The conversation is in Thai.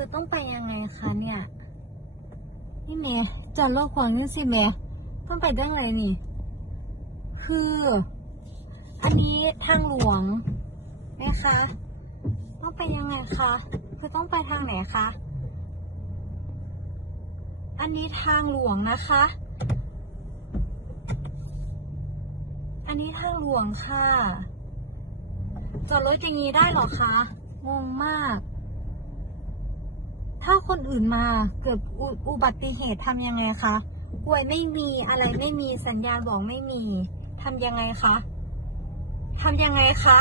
คือต้องไปยังไงคะเนี่ยนี่เมย์จอดรถขวางนี่สิเมย์ต้องไปได้ไงนี่ คือ อันนี้ทางหลวงนะคะต้องไปยังไงคะคือต้องไปทางไหนคะอันนี้ทางหลวงนะคะ อันนี้ทางหลวงค่ะ จอดรถอย่างนี้ได้หรอคะ งงมาก ถ้าคนอื่นมาเกิดอุอุบัติเหตุทำยังไงคะกล้วยไม่มีอะไรไม่มีสัญญาณบอกไม่มีทำยังไงคะทำยังไงคะ